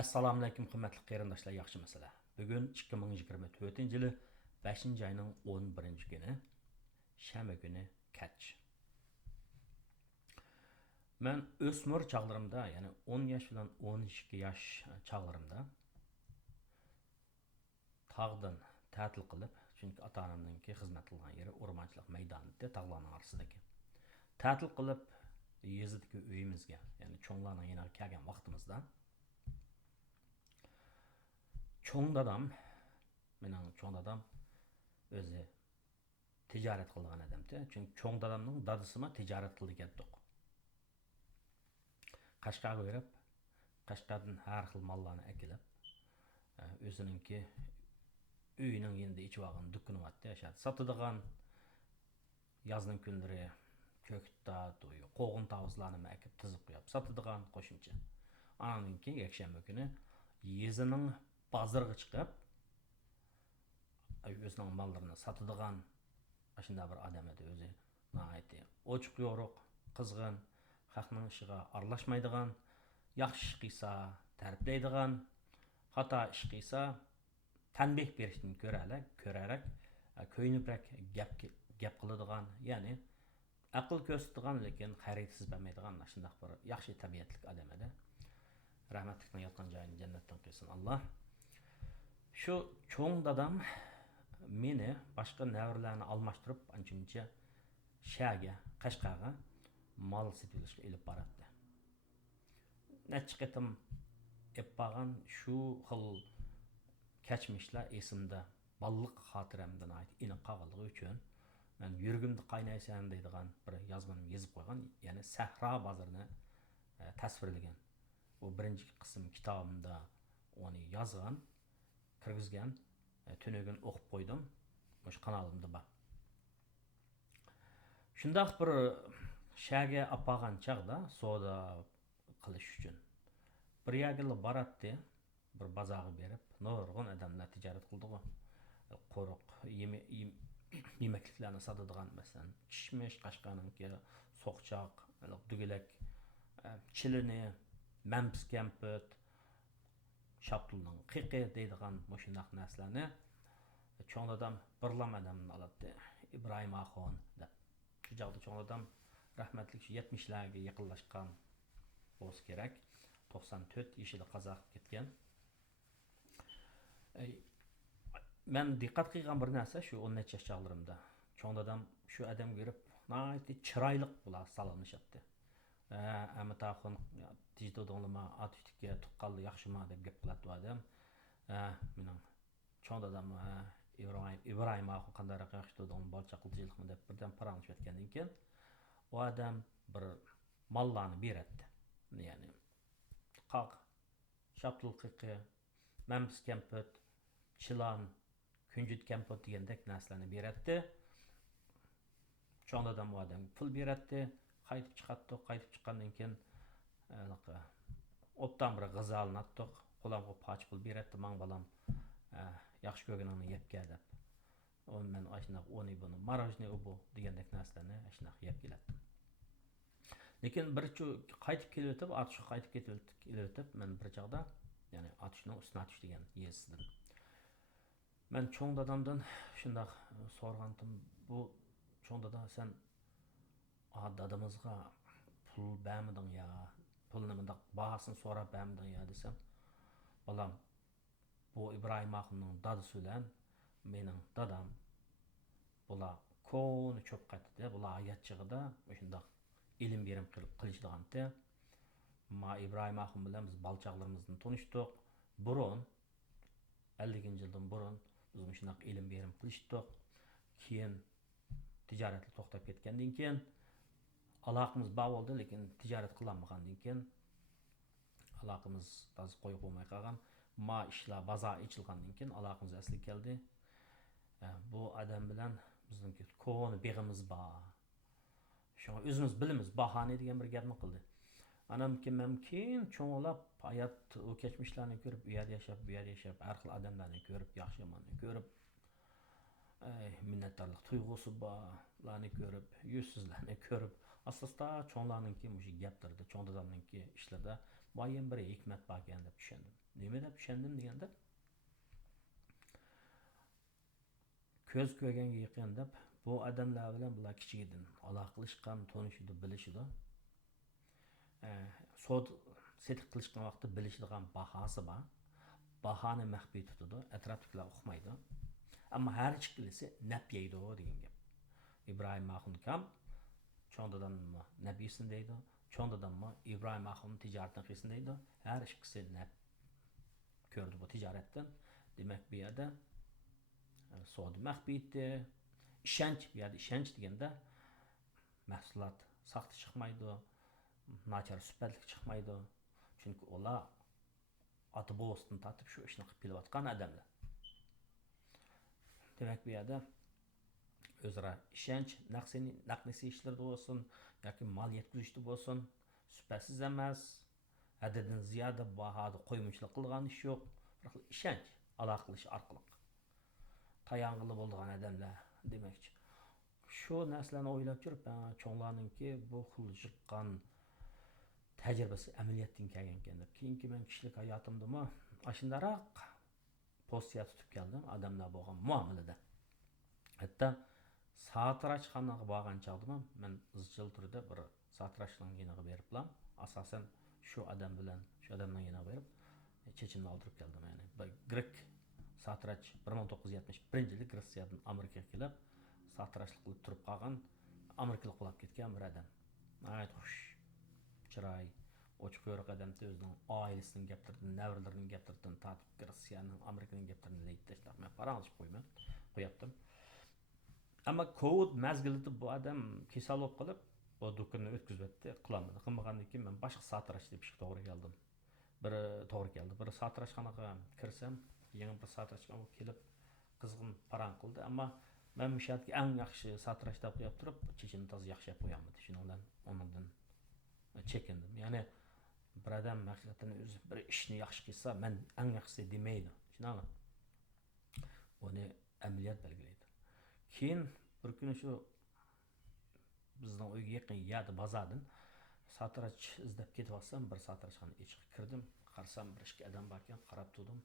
Assalomu alaykum hurmatli qarindoshlar, yaxshimisizlar? Bugun 2024 yili 5-oyning 11-kuni, shanba kuni kech. Men o'smir chog'larimda, ya'ni 10 yosh bilan 12 yosh chog'larimda tog'dan ta'til qilib, chunki ota-onamningki xizmat qilgan yeri o'rmonchilik maydonida, tog'larning orasidagi. Ta'til qilib yezdagi uyimizga, ya'ni cho'nglarning yana kelgan vaqtimizda cho'ng dadam, mening cho'ng dadam o'zi tijorat qilgan odamda. Chunki cho'ng dadamning dadasimi tijorat qildi ketdik. Qashqarga berib, Qashqardan har xil mollarni akilib, o'zininki uyining endi ichib olgan dukkani vatda yashadi. Sotadigan yozning kunlari ko'kta, qo'g'in tavuzlarni akib tizib qo'yib sotadigan qo'shimcha. Anandan keyin yakshanba kuni yezining bozorga chiqib, o'zining mollarini sotadigan shunday bir odam edi o'zi. Nihoyatda ochiq yo'riq, qizg'in, xalqning ishiga aralashmaydigan, yaxshi ish qilsa ta'riflaydigan, xato ish qilsa tanbeh berishdan ko'rarak ko'yinibrak gap qiladigan, ya'ni aql ko'rsatadigan, lekin xaritsiz bo'lmaydigan shunday bir yaxshi tabiatli odam edi. Rahmatlikning yotgan joyini jannatdan qilsin Alloh. Shu cho'ng dadam meni boshqa navralarni almashtirib, ancha-muncha shaga, Qashqarga mol sotishga ilib boradi. Necha qitim eppagan shu xil kechmishlar esimda, balliq xotiramdan aniq qolganligi uchun men yurgimda qaynaysan deydigan bir yozmanim yozib qo'ygan, ya'ni Sahro bozorini tasvirlagan. Bu birinchi qism kitobimda onu yozgan, kirgizgan, tunugun o'qib qo'ydim. O'sha kanalimda bor. Shundaq bir shaga apagan chaqda soda qilish uchun bir yerga baratdi, bir bozorga berib, nurg'un odamlar tijorat qildi-ku. Qo'riq, yemekliklarni sotadigan, masalan, kishmish, Qashqarningki, so'qchoq, dugulak, chilini, Memphis kamput, Shaptulning qiqi deydigan shundaq narsalarni cho'ng dadam birlam odamni oladi. İbrahim Axon deb. Shu joqda cho'ng dadam rahmatlik 70larga yaqinlashgan bo'lsa kerak. 94 yoshida qazo qilib ketgan. Men diqqat qilgan bir narsa shu 10 necha yosh chog'larimda cho'ng dadam shu odam ko'rib, nihoyatda chiroyli bular salomlashadi. Amataxon tijdodonlama atishga tuqqanli yaxshimi deb gap qiladi odam. Mening cho'ng dadam İbrahim Axon qanday yaxshi dodon bolcha qilishlikmi deb birdan paranglashib yotgandan keyin u odam bir mollarni beradi. Ya'ni qoq, shaptul qiqi, Memphis kamput, chilan, kunjut kamput degandek narsalarni beradi. Cho'ng dadam u odamga pul beradi. Qaytib chiqatdi. Qaytib chiqqandan keyin otdan bir g'azalni atdik. Qo'lamga poch pul beradi. Men balam yaxshi ko'rganingni yeb kel deb. Men ashunaq o'ni buni marojniy bu degandek narsalarni ashunaq yeb keladi. Lekin bir qaytib kelib atishga qaytib kelib men bir chaqda, ya'ni atishning ustuna atish degan yezdim. Men cho'ng dadamdan shundaq so'rgandim, bu cho'ng dada sen dadamizga pul bermedin ya, pulni bundaq bahasini so'rab bermedin ya desam, balam bu İbrahim Axunning dadasi bilan mening dadam bular ko'ni cho'p qaytdi. Bular hayot chig'ida shundaq ilm berim qilishdiganda ma İbrahim Axun bilan biz balchaqlarimizdan tanishdik. Burun 50-yildan burun biz shundaq ilm berim qilishdik. Keyin tijoratni to'xtab ketgandan keyin aloqamiz bor bo'ldi, lekin tijorat qilolmagandan keyin aloqamiz to'g'ri qo'yib bo'lmay qolgan. Ma ishlar bozor ichilgandan keyin aloqamiz asli keldi. Bu odam bilan bizning ko'ni beg'imiz bor. Shunga o'zimiz bilamiz, bahona degan bir gapni qildi. Anamki mumkin cho'nglab hayot u kechmishlarni ko'rib, u yerda yashab, bu yerda yashab, har xil odamlarni ko'rib, yaxshi yomonlarni ko'rib, minnatdorlik tuyg'usi borlarni ko'rib, yuzsizlarni ko'rib, asosda cho'nglarningki mush gaplarida, cho'ng dadamningki ishlarda boyam bir hikmat bor ekan deb tushundim. nima deb tushundim deganda ko'z ko'rganga yaqin deb bu odamlar bilan bular kichigidan aloqalashgan, tanishidi, bilishidi. Sod setiq qilishgan vaqtda bilishadigan bahasi bor. Bahani maxfiy tutadi, atrofdagilar uqmaydi. Ammo har ikkilisi nap yeydi degan gap. İbrahim Mahmud kam çoğundadan mı nebisin deydi, çoğundadan mı İbrahim Mahmud'un ticaretini kıyısın deydi. Her ikisi nep gördü bu ticaretten. Demek bir yerde soğudu məxbiyyətdir. İşənç, bir yerde işənç degende məhsulat saxta çıxmaydı, naçar süpərlik çıxmaydı. Çünkü ola atı boğusunu tatıp şu işini qılıb kelayotgan adamlar. Demek bir yerde özara işenç, naqnisi işlerde olsun, yoki mal yetkizishda bo'lsin, süpasiz emas, adadin ziyoda bahada qo'yimchilik qilgan ish yo'q. Bir ishonch aloqa qilish orqali tayong'ili bo'lgan odamlar demakchi. Shu narsalarni o'ylab turib, cho'nglarninki bu xil chiqqan tajribasi amaliyotdan kelgan ekan deb. Keyingi men kishilik hayotimdami ashundaroq postiya tutib keldim odamlar bo'lgan muomalada. Hatta satranchxonaga borgan chog'da men izchil turda bir satranchning yeniga beriblam. Asosan shu odam bilan, shu odamning yeniga berib, chechinni oldirib keldim. Yani grek satranch 1971-yili Gretsiyadan Amerikaga kelib, satranchlik qilib turib qolgan, Amerikalik bo'lib ketgan bir odam. Ayt xush. Chiroy, ochiq yo'riq odamda o'zining oilasining gaplardan, navrilarining gaplardan tatib Gretsiyaning, Amerikaning gaplarini aytib, men paranglashib qo'yaptim. Ama Covid mezgilida bu adam kasal bo'lib qolib, bu do'konni o'tkazibdi, qilolmadi. Qilmagandan keyin men boshqa satranch deb ishga to'g'ri keldim. To'g'ri keldi. Bir satranchxonaga kirsam, yangi bir satranchxonaga kelib qizg'in parang qildi, ammo men mishatga eng yaxshi satranch deb qo'yib turib, chechini toz yaxshi qo'yamadi. Shundan ondan chekindim. Ya'ni bir odam haqiqatan o'zi bir ishni yaxshi qilsa, men eng yaxshisi demaydi. Shunaqmi? Buni amaliyot belgilaydi. Keyin bir kuni shu bizning uyga yaqin yerda bozordan satranch izlab ketyapsam, bir satranchxona ichiga kirdim. Qarasam bir ikki odam bor ekan, qarab turdim.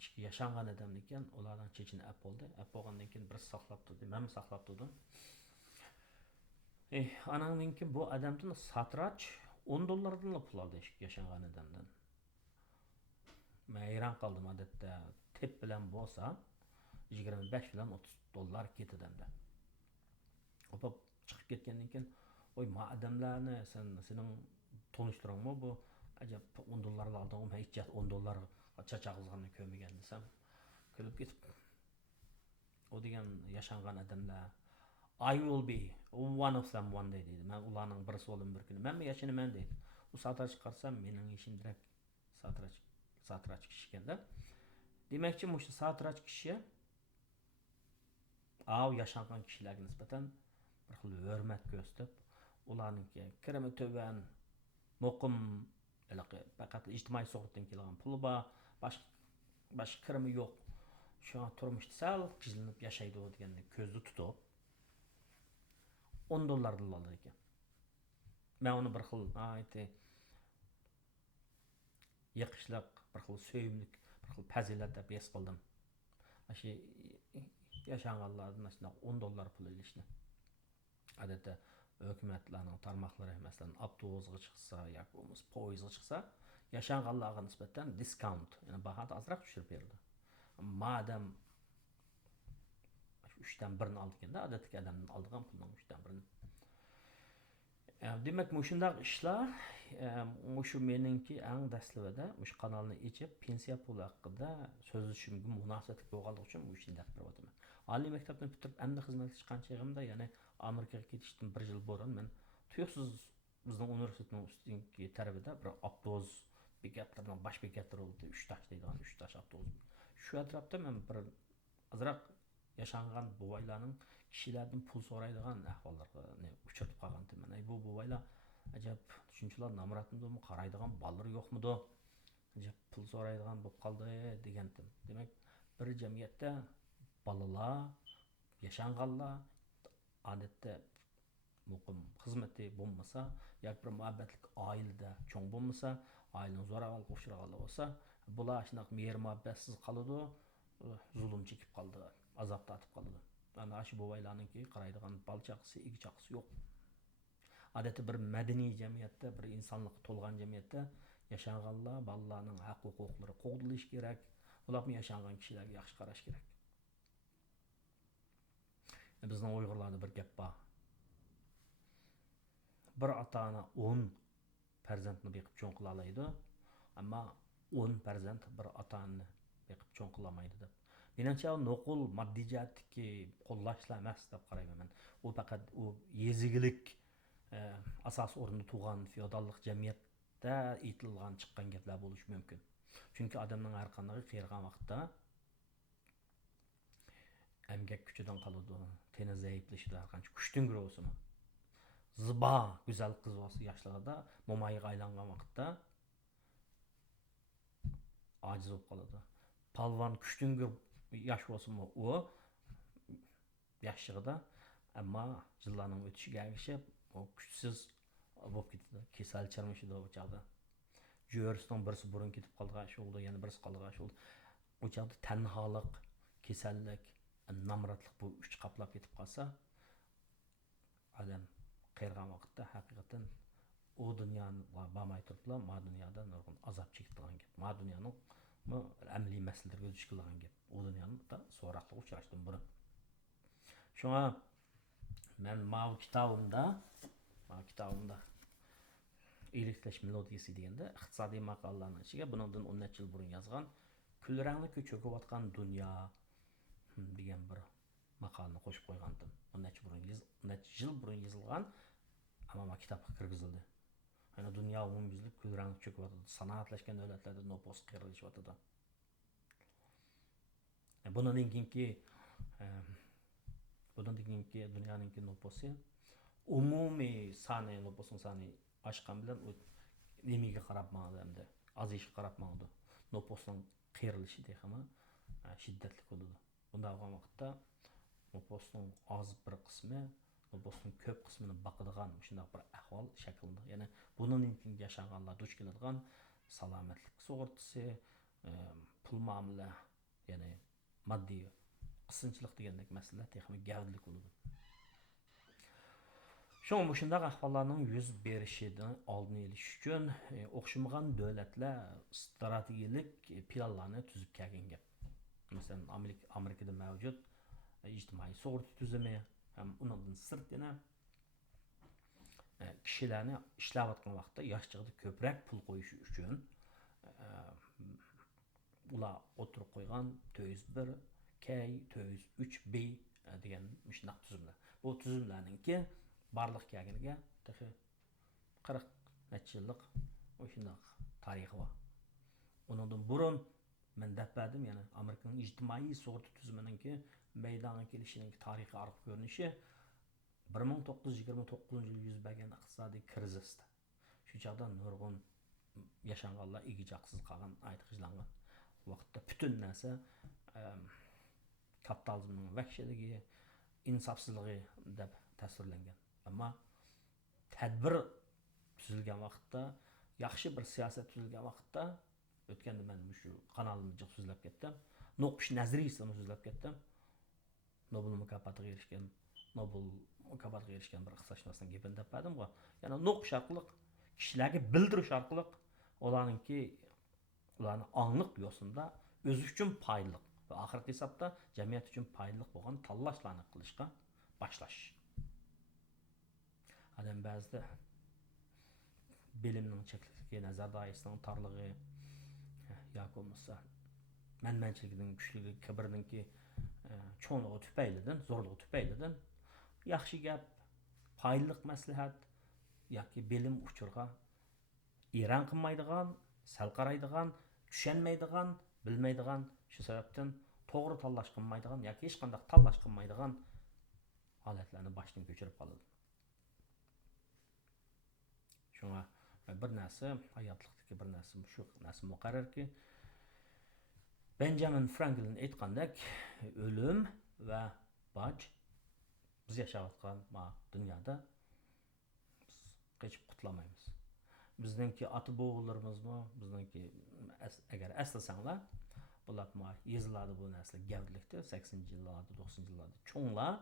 Ikki yashangan odam ekan, ulardan chechini ap bo'ldi. Ap bo'lgandan keyin bir saqlab turdi, men saqlab turdim. Anandan keyin bu odamdan satranch $10 pul oldi yashangan odamdan. Men hayron qoldim, odatda tep bilan bo'lsa 25 bilan $30 ketadanda. Hopap chiqib ketgandan keyin, "Oy, ma odamlarni sening tanishtirangmi bu? Ajab $10 oldim, men hech $10 chachaqizganni ko'rmagan" desam, kulib ketib. O degan yashangan odamlar I will be one of them one day deydi. Men ularning birisi bo'lim bir kuni. Men yashanaman deydi. U satranch qarsam mening ishim direkt satranch kishi ekanda. Demakchi, shu satranch kishi yashangan kishilarga nisbatan bir xil hurmat ko'rsatib, ularningki kirimi to'van, muqim, faqat ijtimoiy sug'urtadan kelgan puli bor, boshqa kirimi yo'q. Shu turmushda sal qizlanib yashaydi deganni ko'zda tutib $10 oldi ekan. Men uni bir xil yaqishliq, bir xil söyümlük, bir xil fazilat deb his qildim. Shu yashanganlardan $10 pul ilishni. Odatda hukumatlarning tarmoqlari, masalan, avtobusga chiqsa yoki bo'lmasa poyezdga chiqsa, yashanganlarga nisbatan discount, ya'ni bahoni azroq tushirib berdi. Madam 3dan 1ni olganda, odatdagi odamning oldigan pulning 3dan 1ni. Demak, shundaq ishlar, shu meningki eng dastlabida shu kanalni ichib, pensiya puli haqida so'zlashimga munosabat bo'lganligi uchun bu ishni deb qo'yaman. Oliy maktabni bitirib, endi xizmatga chiqqan chog'imda, ya'ni Amerikaga ketishdan 1 yil burun men tuyuqsiz bizning universitetning ustidagi tarafida bir avtobus bekatlarining bosh bekatlari bo'ldi, 3 tash deydigan 3 tash avtobus. Shu atrofda men bir azroq yashangan buvaylarning kishilardan pul so'raydigan ahvollarni uchirib qolgandim. Bu buvaylar ajab shunchalar namratmidimi, qaraydigan bolalar yo'qmidi? Ajab pul so'raydigan bo'lib qoldi degandim. Demak, bir jamiyatda bolalar, yashanganlar odatda muqim xizmati bo'lmasa, yoki bir muhabbatli oilada cho'ng bo'lmasa, oilaning zo'ravonlikka uchraganlar bo'lsa, Bular şunaq mehr-muhabbatsiz qoladi, zulm chekib qoldi, azob tatib qoldi. Ana shu bovaylarningki qaraydigan balchaqisi, igchaqisi yo'q. Adeti bir madaniy jamiyatda, bir insonlikqa to'lgan jamiyatda yashaganlar, bolalarning haq-huquqlari qo'g'dilishi kerak. Ularni yashagan kishilarga yaxshi qarash kerak. Bizning Uyg'urlarda bir gap bor. Bir ota-ona 10 farzandni beqib cho'ng qila oladi, ammo 10 farzand bir ota-onani beqib cho'ng qila olmaydi deb. Menimcha nuqul moddiy jihatdagi qo'llashlar emas deb qarayman. U faqat u yezigilik asos o'rnida turgan feodallik jamiyatda aytilgan chiqqan gaplar bo'lishi mumkin. Chunki odamning har qanday qiyirgan vaqtda emgak kuchidan qoladi, teni zaiflashadi, har qancha kuchdan bo'lsin. Ziba, güzel kız olsa yaşlarda momayga aylangan vaqtda aciz bo'lib qoladi. Palvon kuchdan yosh bo'lsinmi, u yoshligida, ammo yillarning o'tishiga ergashib, u kuchsiz bo'lib ketadi. Kasal chirmishida u chaqda. Jo'risining birisi burun ketib qolgan shu bo'ldi, yana birisi qolgan shu bo'ldi. O chaqda tanholik, kasallik, namratlik bu uch qaplab ketib qolsa, odam qiyirgan vaqtda haqiqatan o dunyoni bormay turiblar, ma dunyoda nurg'un azob chekadigan gap. Ma dunyoning amaliy masalalarga duch kelgan gap. O dunyoning da so'roqqa uchrashdim buni. Shunga men ma kitobimda elektrish melodiyasi deganda iqtisodiy maqolalarning ichiga bundan 10 necha yil burun yozgan kulrangli cho'kayotgan dunyo degan bir maqolani qo'shib qo'ygandim. 10 necha yil burun yozilgan ama kitapga kirgizildi. Yani dünya umumyüzlük külrangli cho'kayotdi. Sanoatlashgan davlatlarda nopos qiyrilishyotdi. Bundan keyingi dunyoning noposi umumiy soni noposning soni oshgan bilan u nemiga qarab maqdi hamda azishga qarab maqdi. Noposning qiyirilishi deyxama shiddatli bo'ldi. Bunda olgan vaqtda noposning oz bir qismi noposning ko'p qismini baqadigan shunday bir ahvol shaklida. Ya'ni bundan keyin yashaganlar duch keladigan salomatlik sug'urtasi, pul muomala, ya'ni moddiy qisınchilik degandek masalalar texnik gavdlik bo'ladi. Shunga shunday ahvollarning yuz berishidan oldini olish uchun o'xshamagan davlatlar strategik planlarni tuzib kelgan gap. Masalan, Amerikada mavjud ijtimoiy sug'urta tuzumi ham undan sirt yana kishilarni ishlayotgan vaqtda yoshligida ko'proq pul qo'yish uchun ular o'tirib qo'ygan 401 K, 403 B degan shunday tuzumlar. Bu tuzumlarningki barliq kelganiga 40 necha yillik o'shunday tarixi bor. Undan burun men da'vatim, ya'ni Amerikaning ijtimoiy sug'urta tuzumininki meydonga kelishining tarixiy arq ko'rinishi 1929 yil yuz bergan iqtisodiy krizisda. Shu chaqda nurg'un yashanganlar egijaqsiz qolgan, aytqizlangan vaqtda butun narsa kapitalizmning vahshiligi, insofsizligi deb tasvirlangan. Ammo tadbir tuzilgan vaqtda, yaxshi bir siyosat tuzilgan vaqtda o'tganda men shu kanalimda so'zlab ketdim. No'qish nazariyasini so'zlab ketdim. Nobel mukofotiga erishgan bir iqtisodshunosning gapini deb berdim-ku. Ya'ni no'qish orqali kishilarga bildirish orqali ularni angliq yo'sinda o'zi uchun foydali va oxirgi hisobda jamiyat uchun foydali bo'lgan tanlashlarni qilishga boshlash. Adam ba'zida bilimning chekligi, nazar doirasining torligi yoki bo'lmasa manmanchiligining kuchligi, kibrninki cho'nlig'i tufaylidan, zo'rligi tufaylidan yaxshi gap, foydali maslahat yoki bilim uchurga e'ron qilmaydigan, sal qaraydigan, tushunmaydigan, bilmaydigan, shu sababdan to'g'ri tanlash qilmaydigan yoki hech qanday tanlash qilmaydigan holatlarni boshdan ko'chirib qoladi. Shunga bir narsa, hayotlikdagi bir narsa shu narsa muqarrarki, Benjamin Franklin aytgandek, o'lim va boj biz yashayotgan dunyoda biz qochib qutulamaymiz. Bizningki ata-bobolarimizmi, bizningki agar eslasanlar, bular ma yeziladi bu narsa gavdlikda 80 yillarda, 90 yillarda cho'nglar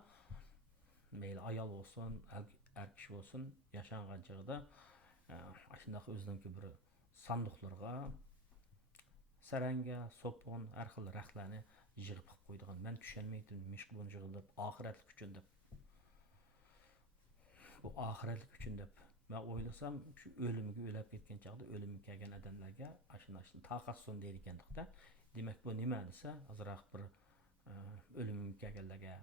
mayli ayol bo'lsin, er kishi bo'lsin, yashangan chog'da shunday o'zininki bir sandiqlarga saranga, sopon, har xil raqlarni yig'ib qo'ydigan. Men tushunmaydim, nima buni yig'ib oxiratlik uchun deb. Bu oxiratlik uchun deb. Men o'ylasam, shu o'limga o'lib ketgan chog'da o'limga kelgan odamlarga ashuna taqassun deydi ekandikda. Demak bu nima desa, azroq bir o'limga kelganlarga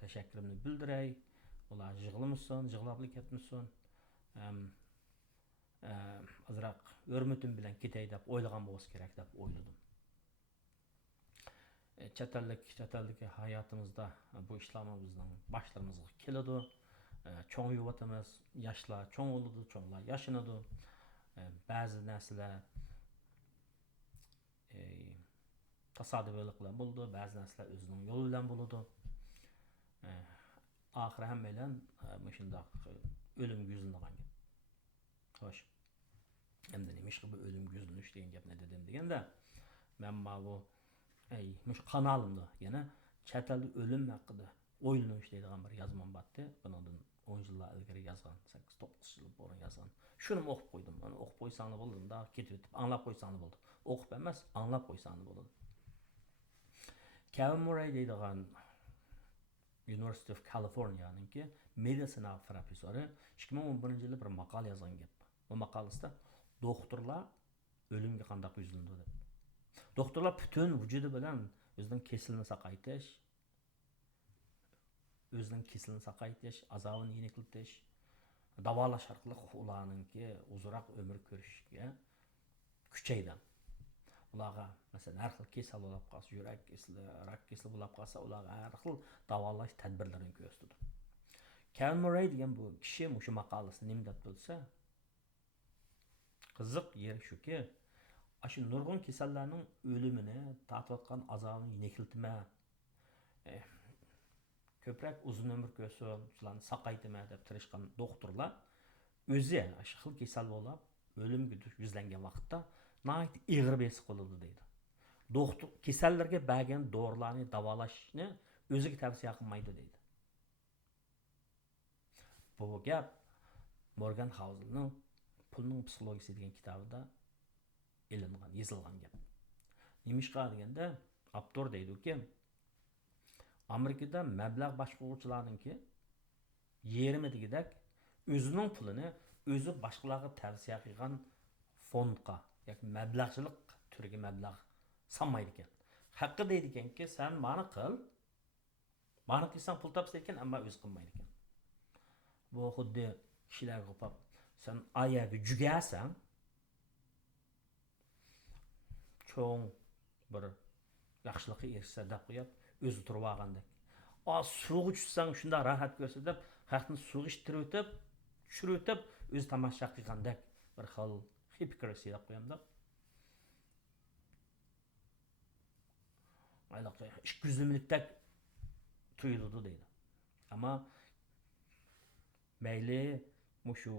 tashakkurimni bildiray. Ular yig'lamsin, yig'lab ketmasin. Azroq hurmatim bilan ketay deb o'ylagan bo'lsa kerak deb o'yladim. Chet eldagi hayotimizda bu ishlarimiz bizning boshlarimizga keladi. Cho'ng yuvatamiz, yoshlar cho'ng bo'ladi, cho'nglar yashanadi. Ba'zi narsalar tasodifiy bilan bo'ladi, ba'zi narsalar o'zining yo'li bilan bo'ladi. Oxiri hamma bilan shundoq o'limga yuzlangan gap. Xo'sh. Endi nima ish qilib o'limga yuzlanish degan gapni dedim deganda, men bu mush kanalimda yana chet elda o'lim haqida o'ylanish deydigan bir yozmam bordi. Bundan 10 yillar ilgari yozgan, 8-9 yil burun yozgan. Shuni o'qib qo'ydim. Mana o'qib qo'ysanglar bo'ldi, da ketib o'tib anglab qo'ysanglar bo'ldi. O'qib emas, anglab qo'ysanglar bo'ldi. Kevin Murray deydigan University of California'ningki meditsina professori 2011-yilda bir maqola yozgan gap. Bu maqolasida doktorlar o'limga qanday yuzlandi deb. Doktorlar butun vujudi bilan o'zining kesilini saqaytish, azobini yengiltish, davolash orqali ularningki uzunroq umr ko'rishga kuchaydi. Ularga masalan har xil kasal bo'lib qolsa, yurak kasali, rak kasali bo'lib qolsa, ularga har xil davolash tadbirlarini ko'rsatdi. Kevin Murray degan bu kishi shu maqolasida nima deb bilsa, qiziq yeri shuki, shu nurg'un kasallarning o'limini, tatayotgan azobini yengiltma, ko'proq uzun umr ko'rsin, shularni saqaytma deb tirishgan doktorlar o'zi shu xil kasal bo'lib, o'limga yuzlangan vaqtda nəhayət ağır besi qoludi deydi. Doktor kasallarga bergan dorilarni davolashni o'ziga tavsiya qilmaydi deydi. Bu gap Morgan Housel'ning Pulning psixologiyasi degan kitobida ilingan, yozilgan gap. Nimishqa deganda avtor deydi-ki, Amerikada mablag' boshqaruvchilarningki yerimidagidek o'zining pulini o'zi boshqalarga tavsiya qilgan fondga yoki mablag'chilik turiga mablag' sanmaydi ekan. Haqqi deydi ekanki, sen mani qil. Mani qilsang pul topsan ekan, ammo o'zi qilmaydi ekan. Bu xuddi kishilarga qo'pab, sen oyog'i jugasan, cho'ng bir yaxshilikqa erishsa deb qo'yib, o'zi turib olgandek. Suvga tushsang shunda rohat ko'rsa deb, haqni suvga ishtirib o'tib, tushirib o'tib, o'zi tomosha qilgandek bir xil hypocrisy deb qo'yamda. Ayloqda 200 minutdak tuyuladi deydi. Ammo mayli shu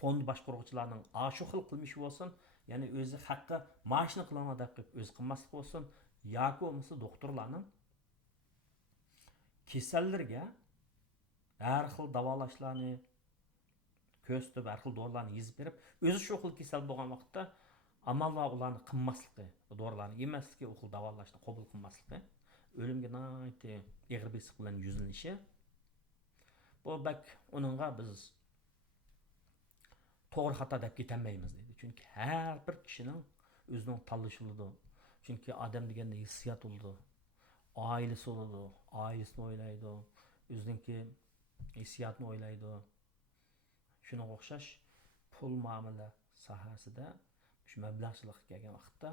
fond boshqaruvchilarining shu xil qilmishi bo'lsin, ya'ni o'zi haqqi mashina qilama deb o'zi qilmaslik bo'lsin, yoki bo'lmasa doktorlarning kasallarga har xil davolashlarni ko'rsatib, har xil dorilarni yezib berib, o'zi shu xil kasal bo'lgan vaqtda amallar ularni qilmasligi, dorilarni yemasligi, u xil davolashni qabul qilmasligi, o'limga nəhayət ağır besiq bilan yuzlanishi. Bu bak uningga biz to'g'ri xato deb ketolmaymiz deydi. Chunki har bir kishining o'zining tanlashi bo'ladi. Chunki odam deganda hissiyot bo'ladi. Oilasi bo'ladi, oilasini o'ylaydi, o'ziningki hissiyotni o'ylaydi. Shunga o'xshash pul muomala sohasida shu mablag'chilikka kelgan vaqtda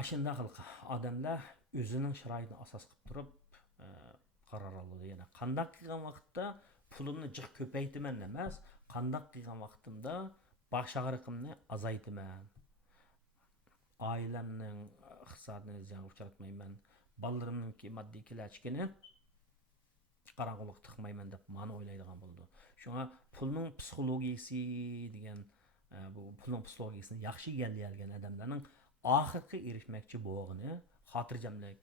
ashunday odamlar o'zining sharoitini asos qilib turib qaror oladi. Yana qanday qilgan vaqtda pulimni jiq ko'paytiraman emas, qanday qilgan vaqtimda bosh og'riqimni azaytiraman. Ailemning iqtisodini ziyon uchratmayman. Balalarimning moddiy kelajagini Qarаңғылық тықмаймын деп маны ойлайдыған болды. Шуңа pulның psixologiyasi degan bu pulның psixologiyasini yaxshi egallagan odamlarning oxirgi erishmoqchi bo'lgani xotirjamlik,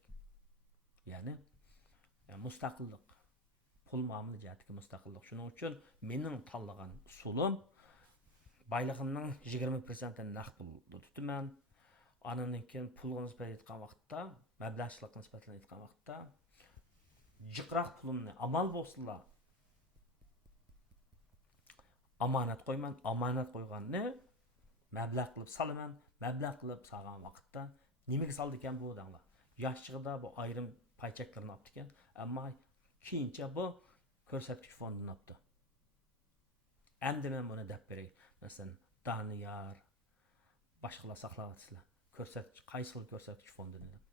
ya'ni mustaqillik, pul muomala jihatidagi mustaqillik. Shuning uchun mening tanlagan usulim bayligimning 20%ni naqd pulda tutaman. Andan keyin pulga nisbatan aytgan vaqtda, mablag'chilikqa nisbatan aytgan vaqtda jiqroq pulimni amal bo'lsinlar amonat qo'yman, amonat qo'yganni mablag' qilib solaman, mablag' qilib solgan vaqtda nimaga soldi ekan bu danglar. Yoshligida bu ayrim paychaklarni olibdi ekan, ammo keyincha bu ko'rsatkich fondini olibdi. Endi men buni deb beray. Masalan, Daniyar boshqalar saqlayapsizlar. Ko'rsatkich qaysi xil ko'rsatkich fondini deb.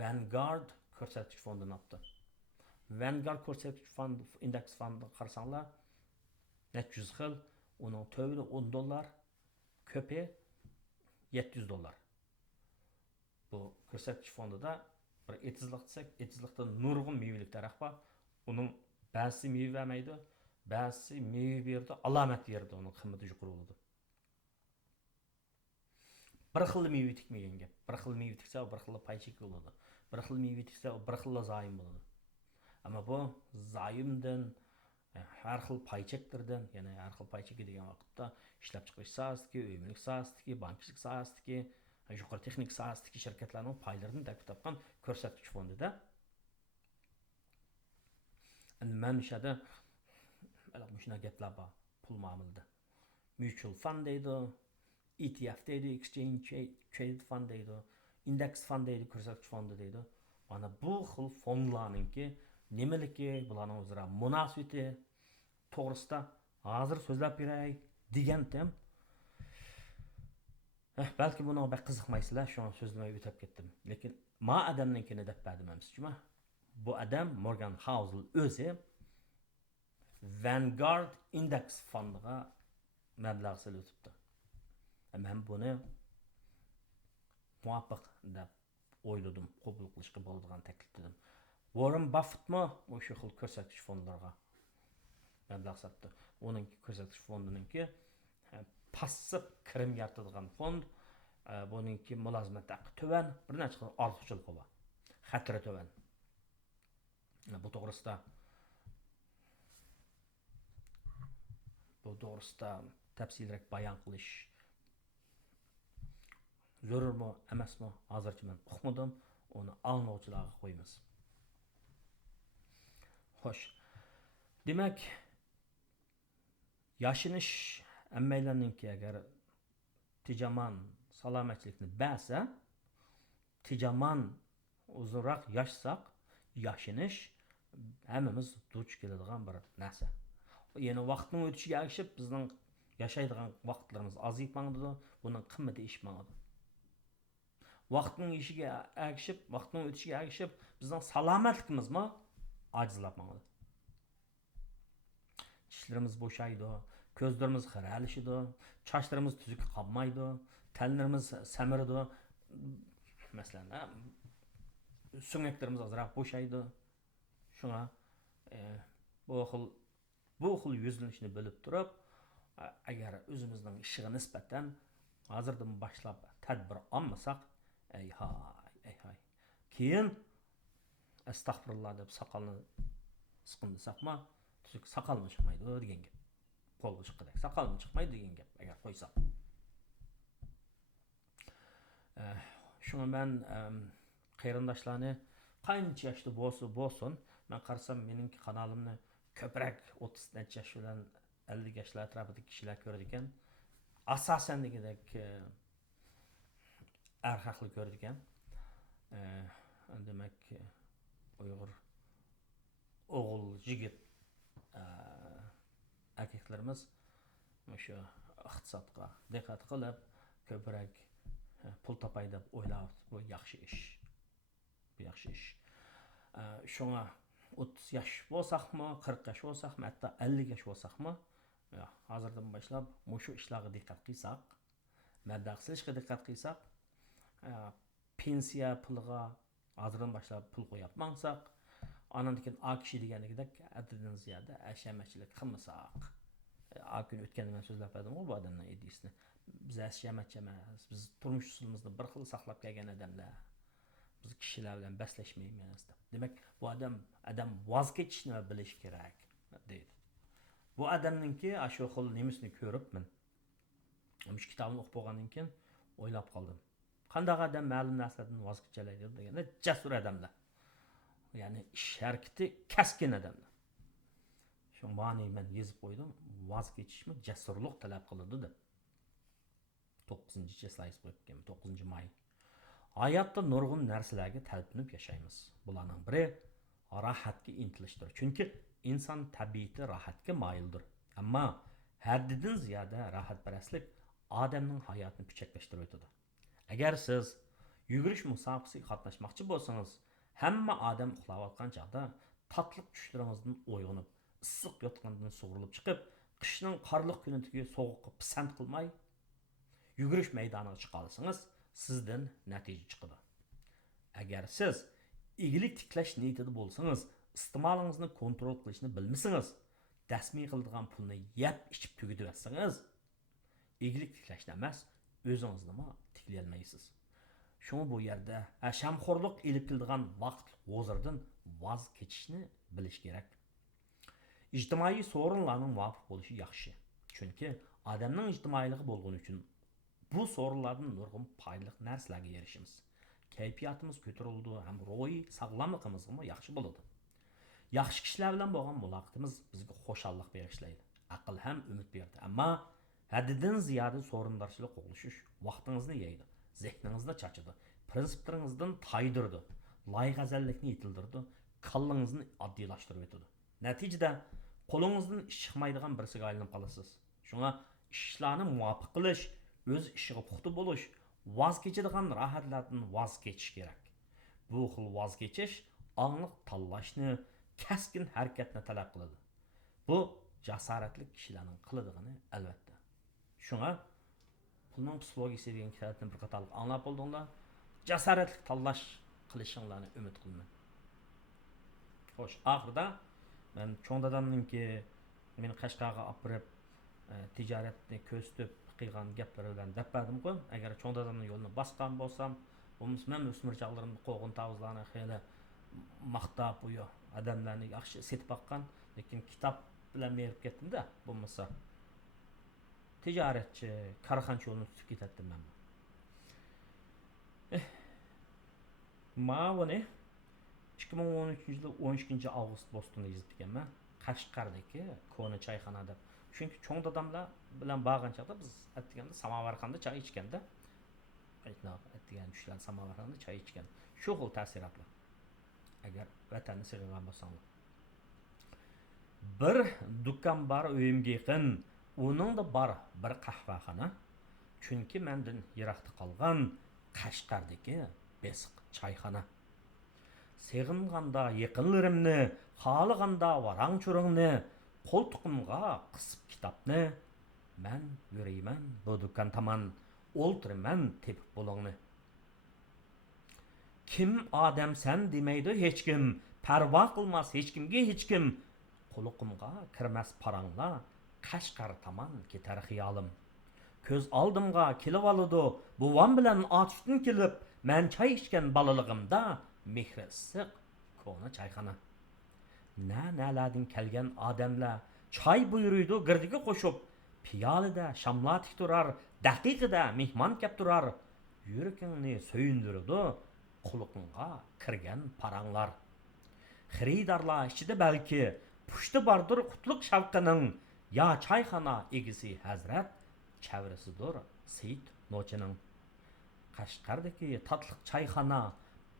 Vanguard ko'rsatkich fondini olibdi. Vanguard ko'rsatkich fond indeks fondini qarasanglar, net 100 xil, uning tövri $10, köpi $700. Bu ko'rsatkich fondida bir etizlik desak, etizlikda nurg'un mevelik daraxt bor. Uning ba'zisi meva vermaydi, ba'zisi meva berdi, alomat berdi, uning qiymati yuqori bo'ladi. Bir xil meva tikmagan gap. Bir xil meva tiksa, bir xil paychik bo'ladi. Bir xil meva tiksa, bir xil zoyim bo'ladi. Ammo bu zoyimdan har xil paychaklardan, ya'ni har xil paychak degan vaqtda ishlab chiqarish sohasidagi, o'yimlik sohasidagi, bankchilik sohasidagi, yuqori texnik sohasidagi shirkatlarning paylaridan topgan ko'rsatkich fondida. Endi men o'shada shunday gaplar bor pul muomalada. Mutual fund deydi, ETF deydi, exchange traded fund deydi, index fund deydi, ko'rsatkich fondi deydi. Mana bu xil fondlarningki nimaligi, bularning o'zaro munosabati to'g'risida hozir so'zlab beray degandim. Balki buni bak qiziqmaysizlar, shuni so'zlamay o'tib ketdim. Lekin ma odamninkini deb berdim. Bu odam Morgan Housel o'zi Vanguard Index fondiga mablag' solib o'tibdi. Men buni muvaffaq deb o'yladim, qabul qilishga bo'ladigan taklif dedim. Warren Buffettmi o'sha xil ko'rsatkich fondlarga mablag' solibdi. Uning ko'rsatkich fondininki passiv kirim yaratadigan fond, buningki mulozimat haqqi to'van, bir necha xil ortiqchiligi bor. Xatri to'van. Bu to'g'risida tafsilroq bayon qilish zarurmi, emasmi? Hozircha men uqmadim. Uni angluvchilarga qo'yamiz. Xo'sh. Demak, yashinish hammalarninki agar tijaman salomatlikni bersa, tijaman uzunroq yashsak, yashinish hammamiz duch keladigan bir narsa. Ya'ni vaqtning o'tishiga ergashib bizning yashaydigan vaqtlarimiz ozayib mangdi, buning qimmati ish mangdi. Vaqtning o'tishiga ergashib bizning salomatligimizmi ojizlab mangdi. Tishlarimiz bo'shaydi, ko'zlarimiz xiralishidi, sochlarimiz tuzuk qolmaydi, tanlarimiz samirdi. Masalan, so'ngaklarimiz ozroq bo'shaydi. Shunga bu xil yuzlanishni bilib turib, agar o'zimizning ishiga nisbatan hozirdan boshlab tadbir olmasak, ey hay. Keyin astag'firullah deb soqolni siqindisaqmi, tuzuk soqolmi chiqmaydi degan gap. Qo'lga chiqqidek soqolmi chiqmaydi degan gap agar qo'ysaq. Shunga men qarindoshlarni qancha yoshda bo'lsin, men qarasam mening kanalimni ko'proq 30 necha yosh bilan 50 yoshlar atrofidagi kishilar ko'radi ekan. Asosan degandek erkaklar ko'radi ekan. Demak, Uyg'ur o'g'il, yigit erkaklarimiz o'sha iqtisodga diqqat qilib, ko'proq pul topay deb o'ylab, bu yaxshi ish. Shunga 30 yosh bo'lsaqmi, 40 yosh bo'lsaqmi, hatto 50 yosh bo'lsaqmi, hozirdan boshlab shu ishlarga diqqat qilsak, mablag' solishga diqqat qilsak, pensiya puliga hozirdan boshlab pul qo'yib mangsak, Andan keyin A kishi deganligidek haddidan ziyoda hashamatchilik qilmasak. A kun o'tganda men so'zlab berdim bu odamning ideyasini. Biz hashamatchi emas, biz turmush usulimizni bir xil saqlab kelgan odamlar. Biz kishilar bilan baslashmaymiz deb. Demak, bu odam voz kechishni bilish kerak deydi. Bu odamninki shu xil nemisini ko'rib men shu kitobni o'qib bo'lgandan keyin o'ylab qoldim. Qanday odam ma'lum narsadan voz kechalaydi deganda jasur odamlar. Ya'ni ish harakati kaskin odamlar. Shu ma'ni men yozib qo'ydim. Voz kechishmi jasurlik talab qiladi deb. 9-chi slayd qo'yibdim. 9-may. Hayotda nurg'un narsalarga talpinib yashaymiz. Bularning biri rohatga intilishdir. Chunki inson tabiati rohatga moyildir. Ammo haddidan ziyoda rohatparastlik odamning hayotini pichaklashtirib o'tadi. Agar siz yugurish musobaqasiga qatnashmoqchi bo'lsangiz, hamma odam uxlayotgan chog'da tatliq tushlaringizdan uyg'onib, issiq yotgandan sug'urilib chiqib, qishning qorliq kunidagi sovuqqa pisand qilmay, yugurish maydoniga chiqa olsangiz, sizdan natija chiqadi. Agar siz igilik tiklash niyatida bo'lsangiz, iste'molingizni kontrol qilishni bilmasangiz, dasmiy qiladigan pulni yeb ichib tugitib etsangiz, igilik tiklashni emas, o'zingizni tiklay olmaysiz. Shuni bu yerda shamxo'rlik elib keladigan vaqt hozirdan voz kechishni bilish kerak. İctimai sorunlarning muvofiq bo'lishi yaxshi. Chunki odamning ijtimoiyligi bo'lgani uchun bu sorunlardan nurg'un foydali narsalarga erishamiz. Kayfiyatimiz ko'tarildi, ham ruhiy sog'lomligimiz ham yaxshi bo'ladi. Yaxshi kishilar bilan bo'lgan muloqotimiz bizga xo'shallik bag'ishlaydi. Aql ham umid berdi. Ammo haddidan ziyoda sorunlarchilik qo'g'lishish vaqtingizni yeydi, zehningizni chachidi, prinsiplaringizdan taydirdi, loyihazallikni yetildirdi, qallingizni oddiylashtirib o'tadi. Natijada qo'lingizdan ish chiqmaydigan birisiga aylanib qolasiz. Shunga ishlarni muvofiq qilish, o'z ishiga puxta bo'lish, voz kechadigan rohatlardan voz kechish kerak. Bu xil voz kechish ongli tanlashni, kaskin harakatni talab qiladi. Bu jasoratli kishilarning qiladigani albatta. Shunga pulning psixologiyasi degan kitobni bir qatorliq anglab oldinglar. Jasoratli tanlash qilishinglarni umid qilaman. Xo'sh, oxirida men cho'ng dadamninki meni Qashqarga olib borib tijoratni ko'zitib qilgan gaplari bilan deb berdim-ku. Agar cho'ng dadamning yo'lini bosgan bo'lsam, men o'smir chog'larimda qo'g'in tavuzlarni xeyli maqtab bu odamlarni yaxshi setib baqqan, lekin kitob bilan merib ketdim-da, bo'lmasa tijoratchi, karxanchi yo'lini tutib ketdim men. Ma'lum 2013-yil 12-avgust postini yozib ekanman. Qashqardagi Kona choyxonada. Chunki cho'ng dadamlar bilan borgan chaqda biz aytganda samovarxonda choy ichganda, aytgan tushlar samovarxonda choy ichgan. Shu xil ta'sirotlar. Agar vatanni sevgan bo'lsangiz. Bir do'kon bor uyimga yaqin, uningda bor bir qahvaxona. Chunki mendan yiroqda qolgan Qashqardagi besiq choyxona. Seg'inganda yaqinlarimni, xohlaganda varang churingni, qo'ltiqimga qisib kitobni, men yurayman bu do'kon tomon, o'ltiraman tepib bo'lingni. Kim odam sen demaydi hech kim, parvo qilmas hech kimga hech kim. Qo'liqimga kirmas paranglar, Qashqar tomon ketar xiyolim. Ko'z oldimga kelib oladi, buvam bilan otishdan kelib, men choy ichgan bolaligimda mehri issiq Kona choyxona. Nalardan kelgan odamlar choy buyuruydi girdiga qo'shib, piyolada shamlar tik turar, daqiqada mehmon kelib turar. Yuragingni so'yindirdi quliqingga kirgan paranglar. Xaridorlar ichida balki pushti bordir qutlug' shavqining, ya choyxona egisi hazrat chavrasidir Seyit Nochining. Qashqardagi tatliq choyxona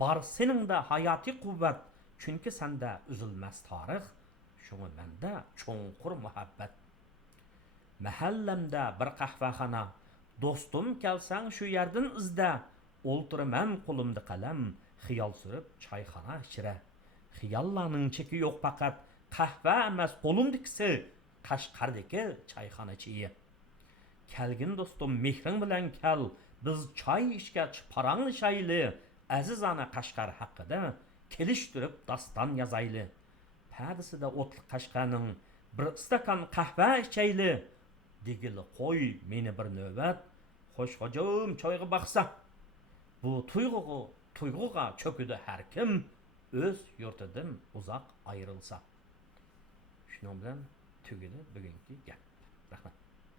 bor seningda hayotiy quvvat, chunki senda uzilmas tarix, shunga menda cho'nqur muhabbat. Mahallamda bir qahvaxona, do'stim kelsang shu yerdan izda, o'ltiraman qo'limda qalam, xiyol surib choyxona ichra. Xiyollarning cheki yo'q faqat qahva emas qo'limdikisi, Qashqardagi choyxona chiyi. Kelgin do'stim mehring bilan kel, biz choy ichgach parangli shayli, azizona Qashqar haqida kelishtirib dastan yazaylı. Pərdisida otlu qaşqaның bir stakan qahva içəyli. Degili qoy meni bir növbət, xoş hocam çayğı baxsa. Bu tuyğuğa çöküdü hər kim, öz yurtidan uzaq ayrılsa. Şunun bilan tugidi bugungi gap. Rahmat.